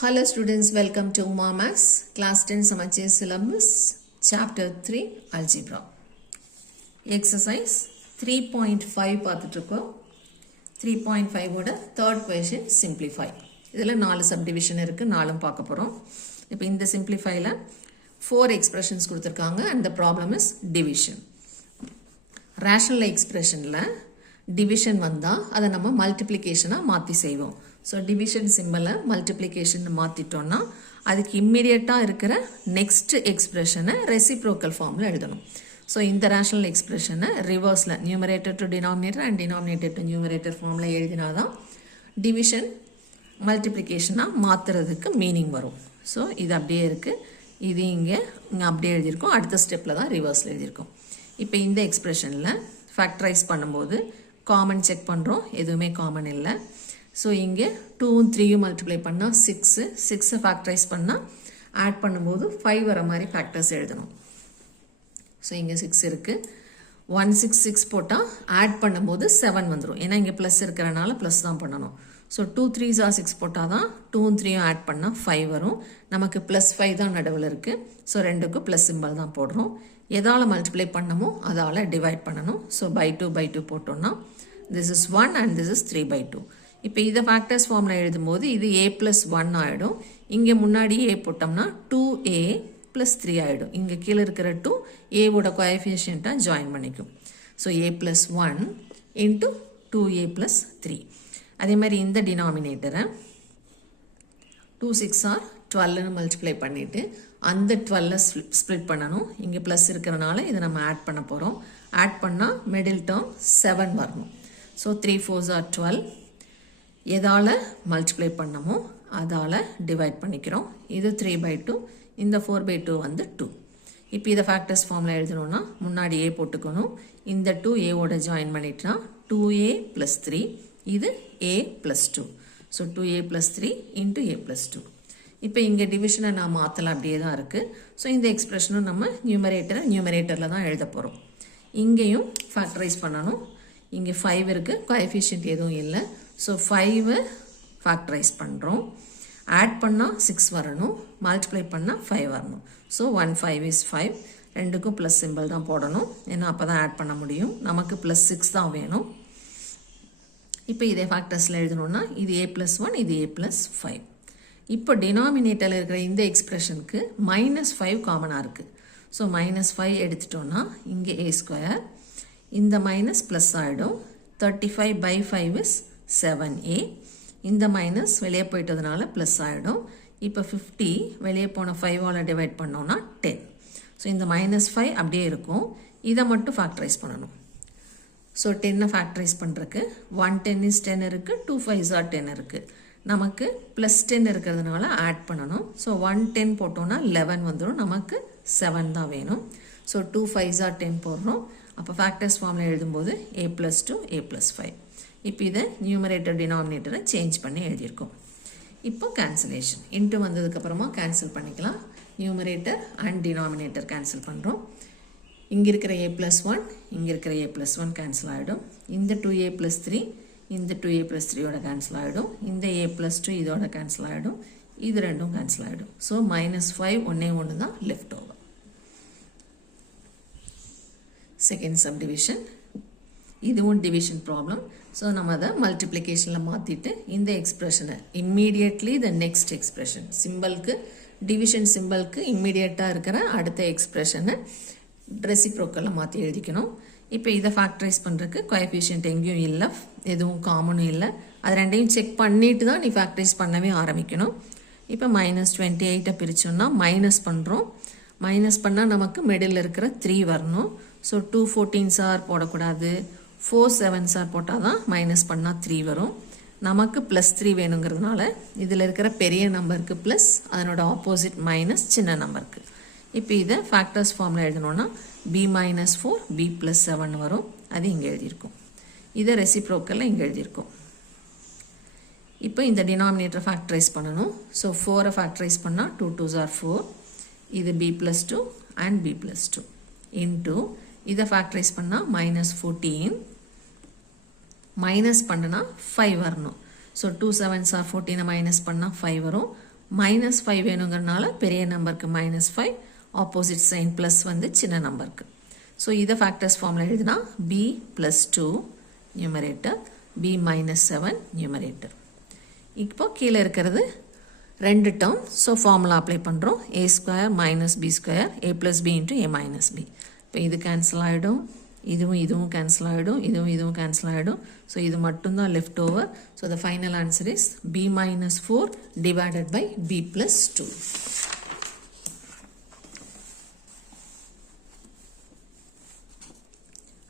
Hello students, welcome to Uma Maths, class 10 Samacheer syllabus, chapter 3, Algebra. Exercise 3.5 பார்த்துட்டுருக்கோம். 3.5 ஓட third question, simplify. இதில் 4 subdivision இருக்கு, 4 பார்க்க போகிறோம். இப்போ இந்த simplifyல 4 expressions கொடுத்துருக்காங்க and the problem is division. Rational expressionல division வந்தால் அதை நம்ம multiplicationஆ மாற்றி செய்வோம். ஸோ டிவிஷன் சிம்பிளை மல்டிப்ளிகேஷன் மாற்றிட்டோன்னா அதுக்கு இம்மிடியட்டாக இருக்கிற நெக்ஸ்ட் எக்ஸ்பிரஷனை ரெசிப்ரோக்கல் ஃபார்மில் எழுதணும். ஸோ இந்த ரேஷனல் எக்ஸ்பிரஷனை ரிவர்ஸில் numerator to denominator and denominator to numerator ஃபார்மில் எழுதினா தான் டிவிஷன் மல்டிப்ளிகேஷனாக மாற்றுறதுக்கு மீனிங் வரும். ஸோ இது அப்படியே இருக்குது, இது இங்கே அப்படியே எழுதியிருக்கோம், அடுத்த ஸ்டெப்பில் தான் ரிவர்ஸில் எழுதியிருக்கோம். இப்போ இந்த எக்ஸ்பிரஷனில் ஃபேக்டரைஸ் பண்ணும்போது காமன் செக் பண்ணுறோம், எதுவுமே காமன் இல்லை. ஸோ இங்கே 2 3 மல்டிப்ளை பண்ணால் 6, 6 ஃபேக்டரைஸ் பண்ணால் ஆட் பண்ணும்போது 5 வர மாதிரி ஃபேக்டர்ஸ் எழுதணும். ஸோ இங்கே 6 இருக்குது, 1 6 6 போட்டால் ஆட் பண்ணும்போது 7 வந்துடும். ஏன்னா இங்கே ப்ளஸ் இருக்கிறனால ப்ளஸ் தான் பண்ணணும். ஸோ 2 3s 6 போட்டால் தான் 2 3 ஆட் பண்ணால் 5 வரும். நமக்கு ப்ளஸ் 5 தான் நடுவில் இருக்குது. ஸோ ரெண்டுக்கும் ப்ளஸ் சிம்பிள் தான் போடுறோம். எதால் மல்டிப்ளை பண்ணமோ அதால் டிவைட் பண்ணணும். ஸோ by 2 போட்டோம்னா this is 1 and this is 3/2. இப்போ இதை ஃபேக்டர்ஸ் ஃபார்மில் எழுதும்போது இது a + 1 ஆகிடும். இங்கே முன்னாடி a போட்டோம்னா 2a + 3 ஆகிடும். இங்கே கீழே இருக்கிற 2 ஏவோட கோஎஃபிஷியண்ட்டாக ஜாயின் பண்ணிக்கும். So a + 1 × 2a + 3. அதே மாதிரி இந்த டினாமினேட்டரை 2 6 12ன்னு மல்டிப்ளை பண்ணிவிட்டு அந்த 12 ஸ்ப்ளிட் பண்ணணும். இங்கே ப்ளஸ் இருக்கிறனால இதை நம்ம ஆட் பண்ண போகிறோம். ஆட் பண்ணால் மிடில் டேர்ம் 7 வரணும். So 3 4s 12. எதால் மல்டிப்ளை பண்ணமோ அதால் டிவைட் பண்ணிக்கிறோம். இது 3/2, இந்த 4/2 வந்து 2. இப்போ இதை ஃபேக்டர்ஸ் ஃபார்மில் எழுதணும்னா முன்னாடி a போட்டுக்கணும். இந்த 2 ஏவோட ஜாயின் பண்ணிட்டா 2a + 3, இது a + 2. So 2a + 3 × a + 2. இப்போ இங்கே டிவிஷனை நான் மாற்றலாம், அப்படியே தான் இருக்குது. ஸோ இந்த எக்ஸ்பிரஷனும் நம்ம நியூமரேட்டரில் தான் எழுத போகிறோம். இங்கேயும் ஃபேக்டரைஸ் பண்ணணும். இங்கே 5 இருக்குது, கோஎஃபிஷியன்ட் எதுவும் இல்லை. ஸோ 5 ஃபேக்டரைஸ் பண்ணுறோம். ஆட் பண்ணால் 6 வரணும், மல்டிப்ளை பண்ணால் 5 வரணும். So 1 5 is 5. ரெண்டுக்கும் ப்ளஸ் சிம்பிள் தான் போடணும், ஏன்னா அப்போ தான் ஆட் பண்ண முடியும். நமக்கு +6 தான் வேணும். இப்போ இதே ஃபேக்டர்ஸில் எழுதணுன்னா இது a + 1, இது a + 5. இப்போ டினாமினேட்டரில் இருக்கிற இந்த எக்ஸ்பிரஷனுக்கு -5 காமனாக இருக்குது. ஸோ -5 எடுத்துட்டோன்னா இங்கே a², இந்த மைனஸ் ப்ளஸ் ஆகிடும். 35/5 is 7a. இந்த மைனஸ் வெளியே போயிட்டதுனால ப்ளஸ் ஆகிடும். இப்போ 50 வெளியே போன 5ஆல் டிவைட் பண்ணோன்னா 10. ஸோ இந்த -5 அப்படியே இருக்கும். இதை மட்டும் ஃபேக்டரைஸ் பண்ணணும். ஸோ 10 ஃபேக்டரைஸ் பண்ணுறதுக்கு 1 10 is 10 இருக்குது, 2 5s 10 இருக்குது. நமக்கு +10 இருக்கிறதுனால ஆட் பண்ணணும். ஸோ 1 10 போட்டோன்னா 11 வந்துடும். நமக்கு 7 தான் வேணும். ஸோ 2 5s 10 போடுறோம். அப்போ ஃபேக்டர்ஸ் ஃபார்மில் எழுதும்போது a + 2 a + 5. இப்போ இதை நியூமரேட்டர் டினாமினேட்டரை சேஞ்ச் பண்ணி எழுதியிருக்கோம். இப்போ கேன்சலேஷன் இன்ட்டு வந்ததுக்கப்புறமா கேன்சல் பண்ணிக்கலாம். நியூமரேட்டர் அண்ட் டினாமினேட்டர் கேன்சல் பண்ணுறோம். இங்கே இருக்கிற a + 1, இங்கே இருக்கிற a + 1 கேன்சல் ஆகிடும். இந்த 2a + 3, இந்த 2a + 3யோட கேன்சல் ஆகிடும். இந்த a + 2 இதோட கேன்சல் ஆகிடும். இது ரெண்டும் கேன்சல் ஆகிடும். ஸோ -5 ஒன்று தான் லெஃப்ட் ஓவர். செகண்ட் சப்டிவிஷன், இதுவும் டிவிஷன் ப்ராப்ளம். ஸோ நம்ம அதை மல்டிப்ளிகேஷனில் மாற்றிட்டு இந்த எக்ஸ்பிரஷனை இம்மீடியட்லி த நெக்ஸ்ட் எக்ஸ்பிரஷன் சிம்பிளுக்கு, டிவிஷன் சிம்பிளுக்கு இம்மீடியட்டாக இருக்கிற அடுத்த எக்ஸ்பிரஷனை ரெசிப்ரோக்கலில் மாற்றி எழுதிக்கணும். இப்போ இதை ஃபேக்டரைஸ் பண்ணுறதுக்கு கோஎஃபிஷியன்ட் எங்கேயும் இல்லை, எதுவும் காமனும் இல்லை. அது ரெண்டையும் செக் பண்ணிட்டு தான் நீ ஃபேக்டரைஸ் பண்ணவே ஆரம்பிக்கணும். இப்போ -28 பிரித்தோன்னா மைனஸ் பண்ணுறோம். மைனஸ் பண்ணால் நமக்கு மிடில் இருக்கிற 3 வரணும். ஸோ 2 14s போடக்கூடாது, 4 7s போட்டால் தான் மைனஸ் பண்ணால் 3 வரும். நமக்கு +3 வேணுங்கிறதுனால இதில் இருக்கிற பெரிய நம்பருக்கு ப்ளஸ், அதனோட ஆப்போசிட் மைனஸ் சின்ன நம்பருக்கு. இப்போ இதை ஃபேக்டர்ஸ் ஃபார்மில் எழுதணுன்னா b - 4 b + 7 வரும். அது இங்கே எழுதியிருக்கும். இதை ரெசிப்ரோக்கலில் இங்கே எழுதியிருக்கும். இப்போ இந்த டினாமினேட்டரை ஃபேக்டரைஸ் பண்ணணும். ஸோ 4 ஃபேக்டரைஸ் பண்ணால் 2 2s 4. இது b + 2 and b + 2 இன்ட்டு இதை ஃபேக்டரைஸ் பண்ணால் -14, மைனஸ் பண்ணுனா 5 வரணும். ஸோ 2 7s 14 மைனஸ் பண்ணால் 5 வரும். -5 வேணுங்கிறனால பெரிய நம்பருக்கு -5, ஆப்போசிட் சைன் ப்ளஸ் வந்து சின்ன நம்பருக்கு. ஸோ இதை ஃபேக்டர்ஸ் ஃபார்மில் எழுதினா b + 2 நியூமரேட்டர், b - 7 நியூமரேட்டர். இப்போ கீழே இருக்கிறது ரெண்டு டேர்ம். ஸோ ஃபார்முலா அப்ளை பண்ணுறோம். a² - b², a + b × a - b. இப்போ இது கேன்சல் ஆகிடும், இதுவும் கேன்சல் ஆகிடும், இதுவும் கேன்சல் ஆகிடும். ஸோ இது மட்டும்தான் left over. So the final answer is b - 4 divided by b + 2.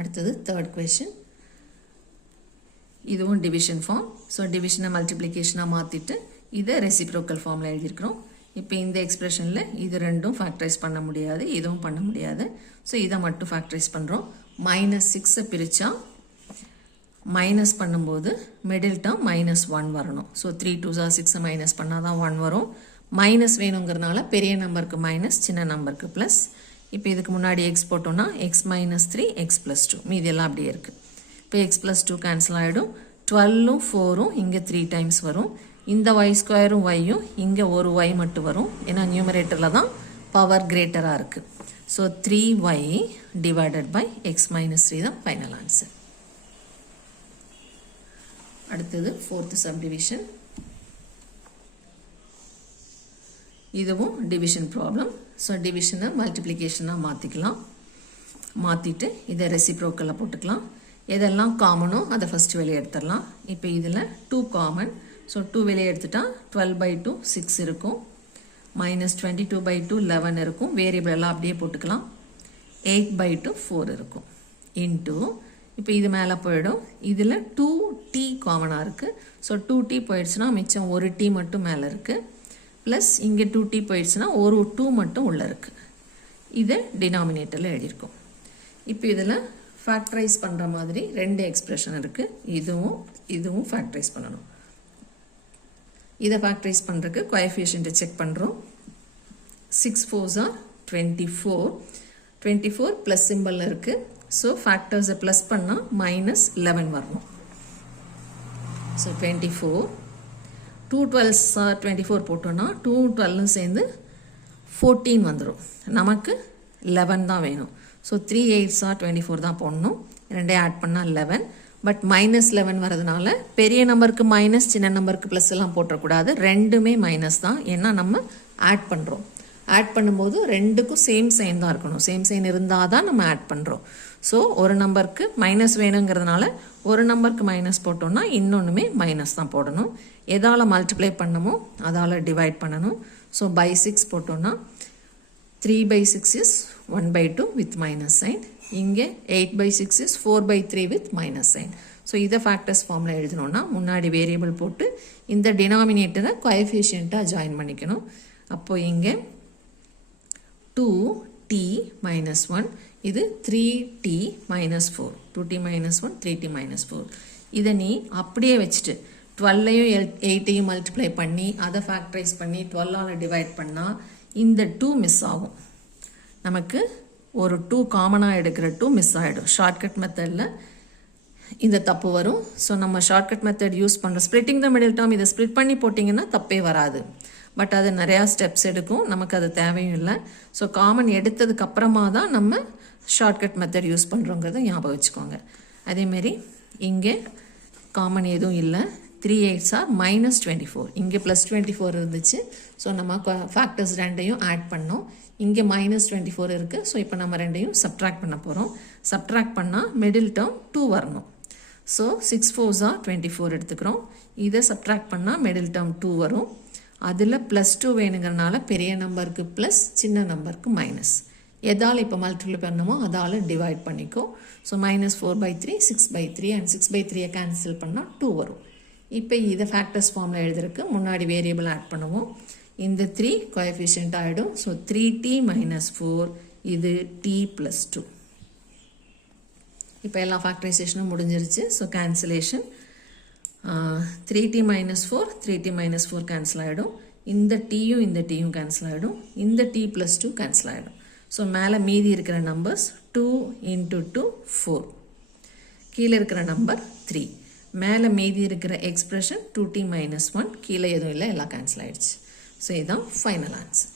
அடுத்தது தேர்ட் கொஸ்டின். இதுவும் டிவிஷன் ஃபார்ம். ஸோ டிவிஷனை மல்டிப்ளிகேஷனாக மாற்றிட்டு இதை ரெசிப்ரோக்கல் ஃபார்மில் எழுதியிருக்கிறோம். இப்போ இந்த எக்ஸ்பிரஷனில் இது ரெண்டும் ஃபேக்டரைஸ் பண்ண முடியாது, இதுவும் பண்ண முடியாது. ஸோ இதை மட்டும் ஃபேக்டரைஸ் பண்ணுறோம். -6 பிரித்தா மைனஸ் பண்ணும்போது மிடில் டேர்ம் -1 வரணும். ஸோ 3 2 6 மைனஸ் பண்ணால் தான் 1 வரும். மைனஸ் வேணுங்கிறதுனால பெரிய நம்பருக்கு மைனஸ், சின்ன நம்பருக்கு ப்ளஸ். இப்போ இதுக்கு முன்னாடி எக்ஸ் போட்டோம்னா x - 3 x + 2, மீதி எல்லாம் அப்படியே இருக்குது. இப்போ x + 2 கேன்சல் ஆகிடும். 12ம் 4ம் இங்கே 3 டைம்ஸ் வரும். இந்த y² yயும் இங்கே ஒரு y மட்டும் வரும். ஏன்னா நியூமரேட்டரில் தான் பவர் கிரேட்டராக இருக்குது. So 3y divided by x - 3 தான் ஃபைனல் ஆன்சர். அடுத்தது ஃபோர்த் சப்டிவிஷன். இதுவும் டிவிஷன் ப்ராப்ளம். ஸோ டிவிஷனை மல்டிப்ளிகேஷனாக மாற்றிக்கலாம். மாற்றிட்டு இதை ரெசிப்ரோக்கலில் போட்டுக்கலாம். எதெல்லாம் காமனோ அதை ஃபஸ்ட்டு வெளியே எடுத்துடலாம். இப்போ இதில் 2 காமன். ஸோ 2 வெளியே எடுத்துட்டா 12/2 6 இருக்கும். -22/2 11 இருக்கும். வேரியபிள் எல்லாம் அப்படியே போட்டுக்கலாம். 8/2 4 இருக்கும். இன்ட்டு இப்போ இது மேலே போயிடும். இதில் 2t காமனாக இருக்குது. ஸோ 2t போயிடுச்சுன்னா மிச்சம் ஒரு t மட்டும் மேலே இருக்குது. ப்ளஸ் இங்கே 2t போயிடுச்சுன்னா ஒரு 2 மட்டும் உள்ளே இருக்குது. இதை டினாமினேட்டரில் எழுதியிருக்கோம். இப்போ இதில் ஃபேக்டரைஸ் பண்ணுற மாதிரி ரெண்டு எக்ஸ்பிரஷன் இருக்குது. இதுவும் ஃபேக்டரைஸ் பண்ணணும். இதை ஃபேக்டரைஸ் பண்ணுறதுக்கு கோஎஃபிஷியன்ட்டை செக் பண்ணுறோம். 6 4s are 24. 24 ப்ளஸ் சிம்பிளில் இருக்குது. ஸோ ஃபேக்டர்ஸை ப்ளஸ் பண்ணால் -11 வரணும். ஸோ 24. 2 12s are 24 போட்டோன்னா 2 12 சேர்ந்து 14 வந்துடும். நமக்கு 11 தான் வேணும். ஸோ 3 8s are 24 தான் போடணும். ரெண்டே ஆட் பண்ணால் 11. பட் -11 வரதுனால பெரிய நம்பருக்கு மைனஸ், சின்ன நம்பருக்கு ப்ளஸ் எல்லாம் போட்டக்கூடாது. ரெண்டுமே மைனஸ் தான். ஏன்னா நம்ம ஆட் பண்ணுறோம். ஆட் பண்ணும்போது ரெண்டுக்கும் சேம் சைன் தான் இருக்கணும். சேம் சைன் இருந்தால் தான் நம்ம ஆட் பண்ணுறோம். ஸோ ஒரு நம்பருக்கு மைனஸ் வேணுங்கிறதுனால ஒரு நம்பருக்கு மைனஸ் போட்டோம்னா இன்னொன்றுமே மைனஸ் தான் போடணும். எதால் மல்டிப்ளை பண்ணமோ அதால் டிவைட் பண்ணணும். ஸோ பை 6 போட்டோம்னா 3/6 is 1/2 with minus sign. இங்கே 8/6 is 4/3 with minus sign. So இதை ஃபேக்டர்ஸ் ஃபார்மில் எழுதணும்னா முன்னாடி வேரியபிள் போட்டு இந்த டினாமினேட்டரை கோஎஃபிஷியண்ட்டாக ஜாயின் பண்ணிக்கணும். அப்போது இங்கே 2t - 1, இது 3t - 4. 2t - 1 3t - 4. இதை நீ அப்படியே வச்சுட்டு 12ஐயும் 8ஐயும் மல்டிப்ளை பண்ணி அதை ஃபேக்டரைஸ் பண்ணி 12ஆல் டிவைட் பண்ணால் இந்த 2 மிஸ் ஆகும். நமக்கு ஒரு 2 காமனாக எடுக்கிற 2 மிஸ் ஆகிடும். ஷார்ட்கட் மெத்தடில் இந்த தப்பு வரும். ஸோ நம்ம ஷார்ட்கட் மெத்தட் யூஸ் பண்ணுறோம். ஸ்ப்ளிட்டிங் த மிடில் டேர்ம் இதை ஸ்ப்ளிட் பண்ணி போட்டிங்கன்னா தப்பே வராது. பட் அது நிறையா ஸ்டெப்ஸ் எடுக்கும். நமக்கு அது தேவையும் இல்லை. ஸோ காமன் எடுத்ததுக்கு அப்புறமா தான் நம்ம ஷார்ட்கட் மெத்தட் யூஸ் பண்ணுறோங்கிறத ஞாபகம் வச்சுக்கோங்க. அதேமாரி இங்கே காமன் எதுவும் இல்லை. 3 8s are -24. இங்கே +24 இருந்துச்சு. ஸோ நம்ம ஃபேக்டர்ஸ் ரெண்டையும் ஆட் பண்ணோம். இங்கே -24 இருக்குது. ஸோ இப்போ நம்ம ரெண்டையும் சப்ட்ராக்ட் பண்ண போகிறோம். சப்ட்ராக்ட் பண்ணால் மிடில் டேர்ம் 2 வரணும். ஸோ 6 4s are 24 எடுத்துக்கிறோம். இதை சப்ட்ராக்ட் பண்ணால் மிடில் டேர்ம் 2 வரும். அதில் +2 வேணுங்கிறனால பெரிய நம்பருக்கு ப்ளஸ், சின்ன நம்பருக்கு மைனஸ். எதால் இப்போ மல்டிப்ளை பண்ணணுமோ அதால் டிவைட் பண்ணிக்கோ. ஸோ -4/3 6/3 அண்ட் 6/3 கேன்சல் பண்ணால் 2 வரும். இப்போ இதை ஃபேக்டர்ஸ் ஃபார்மில் எழுதுறதுக்கு முன்னாடி வேரியபிள் ஆட் பண்ணுவோம். இந்த 3 கோஎஃபிஷியன்ட் ஆகிடும். ஸோ 3t - 4, இது t + 2. இப்போ எல்லா ஃபேக்டரைசேஷனும் முடிஞ்சிருச்சு. So cancellation 3t - 4 3t - 4 cancel ஆகிடும். இந்த டீயும் கேன்சல் ஆகிடும். இந்த t + 2 கேன்சல் ஆகிடும். ஸோ மேலே மீதி இருக்கிற நம்பர்ஸ் 2 × 2 4. கீழே இருக்கிற நம்பர் 3. மேலே மீதி இருக்கிற எக்ஸ்பிரஷன் 2t - 1. கீழே எதுவும் இல்லை, எல்லாம் கேன்சல் ஆகிடுச்சு. ஸோ இதுதான் ஃபைனல் ஆன்சர்.